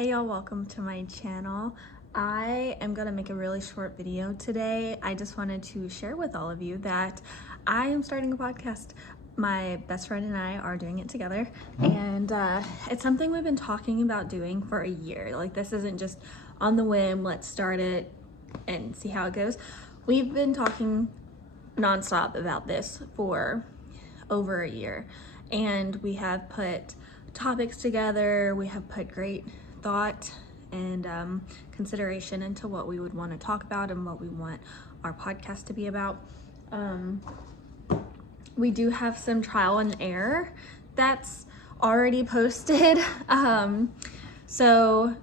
Hey y'all, welcome to my channel. I am gonna make a really short video today. I just wanted to share with all of you that I am starting a podcast. My best friend and I are doing it together, and it's something we've been talking about doing for a year. Like, this isn't just on the whim, let's start it and see how it goes. We've been talking nonstop about this for over a year, and we have put topics together, we have put great thought and consideration into what we would want to talk about and what we want our podcast to be about. We do have some trial and error that's already posted. So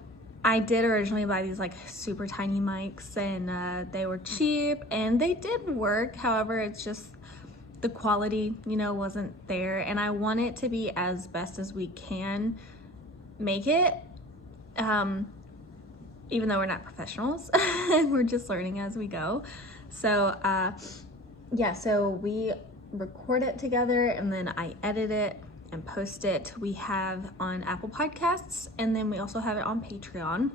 I did originally buy these like super tiny mics, and they were cheap and they did work. However, it's just the quality, wasn't there, and I want it to be as best as we can make it, even though we're not professionals and we're just learning as we go. So so we record it together and then I edit it and post it. We have on Apple Podcasts, and then we also have it on Patreon.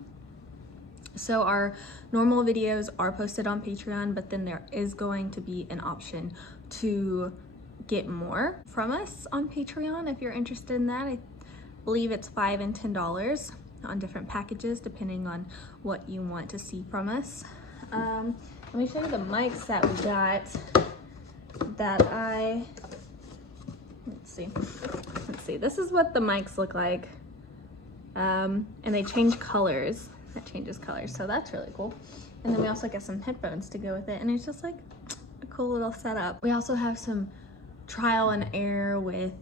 So our normal videos are posted on Patreon, but then there is going to be an option to get more from us on Patreon if you're interested in that. I believe it's $5 and $10 on different packages depending on what you want to see from us. Let me show you the mics that we got let's see, this is what the mics look like, and they change colors. That changes colors, so that's really cool. And then we also get some headphones to go with it, and it's just like a cool little setup. We also have some trial and error with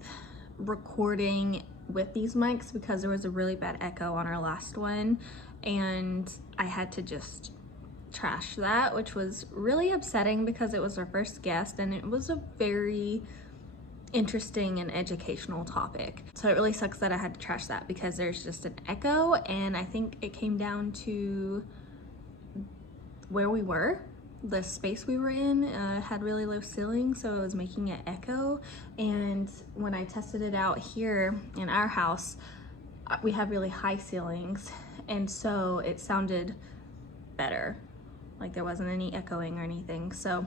recording with these mics because there was a really bad echo on our last one, and I had to just trash that, which was really upsetting because it was our first guest and it was a very interesting and educational topic. So it really sucks that I had to trash that because there's just an echo, and I think it came down to where we were. The space we were in had really low ceilings, so it was making it echo. And when I tested it out here in our house, we have really high ceilings, and so it sounded better. Like, there wasn't any echoing or anything. So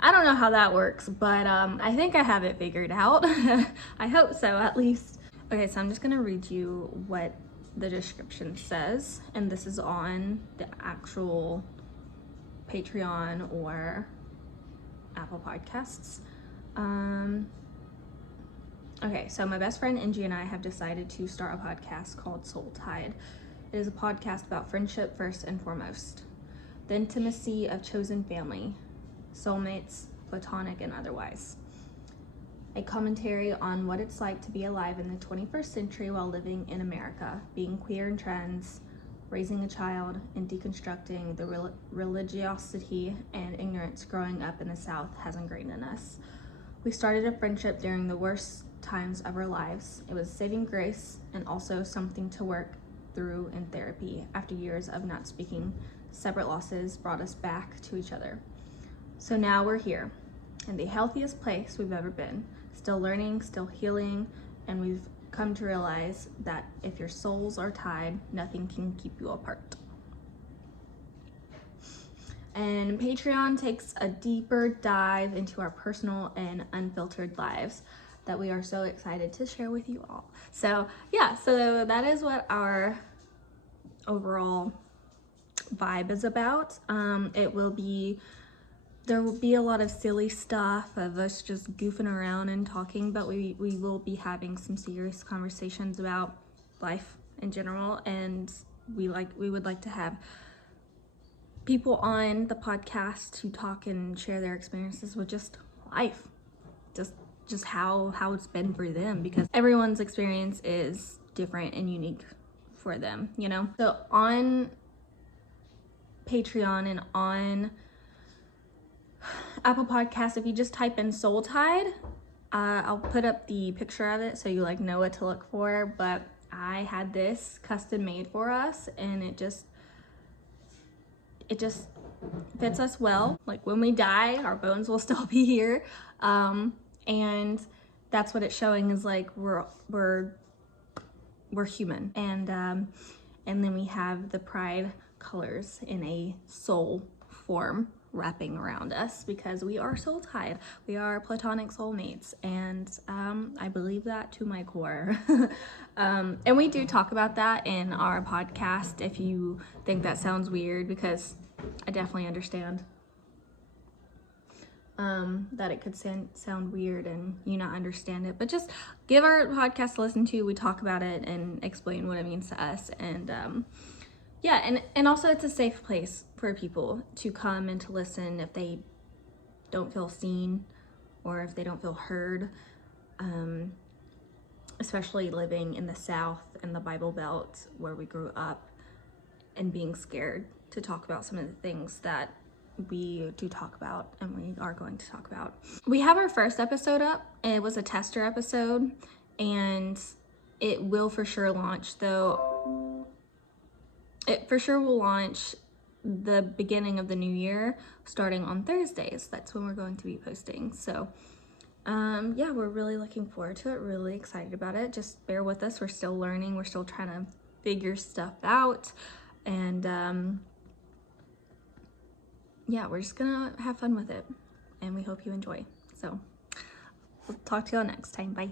I don't know how that works, but I think I have it figured out. I hope so, at least. Okay, so I'm just gonna read you what the description says, and this is on the actual Patreon or Apple Podcasts. Okay, so my best friend Angie and I have decided to start a podcast called Soul Tide. It is a podcast about friendship first and foremost, the intimacy of chosen family, soulmates, platonic and otherwise. A commentary on what it's like to be alive in the 21st century while living in America, being queer and trans, raising a child, and deconstructing the religiosity and ignorance growing up in the South has ingrained in us. We started a friendship during the worst times of our lives. It was a saving grace and also something to work through in therapy. After years of not speaking, separate losses brought us back to each other. So now we're here in the healthiest place we've ever been, still learning, still healing, and we've come to realize that if your souls are tied, nothing can keep you apart. And Patreon takes a deeper dive into our personal and unfiltered lives that we are so excited to share with you all. So yeah, so that is what our overall vibe is about. There will be a lot of silly stuff of us just goofing around and talking, but we will be having some serious conversations about life in general, and we would like to have people on the podcast who talk and share their experiences with just life, just how it's been for them, because everyone's experience is different and unique for them, So on Patreon and on Apple Podcasts, if you just type in Soul Tide, I'll put up the picture of it so you know what to look for, but I had this custom made for us, and it just fits us well. Like, when we die, our bones will still be here, and that's what it's showing, is like we're human, and And then we have the pride colors in a soul form wrapping around us, because we are soul tied. We are platonic soulmates, and I believe that to my core. And we do talk about that in our podcast if you think that sounds weird, because I definitely understand that it could sound weird and you not understand it, but just give our podcast a listen to. We talk about it and explain what it means to us. And yeah, and also it's a safe place for people to come and to listen if they don't feel seen or if they don't feel heard, especially living in the South and the Bible Belt where we grew up, and being scared to talk about some of the things that we do talk about and we are going to talk about. We have our first episode up. It was a tester episode, and it will for sure launch, though. It for sure will launch the beginning of the new year, starting on Thursdays. That's when we're going to be posting. So yeah, we're really looking forward to it, really excited about it. Just bear with us. We're still learning. We're still trying to figure stuff out. And yeah, we're just gonna have fun with it, and we hope you enjoy. So we'll talk to y'all next time. Bye.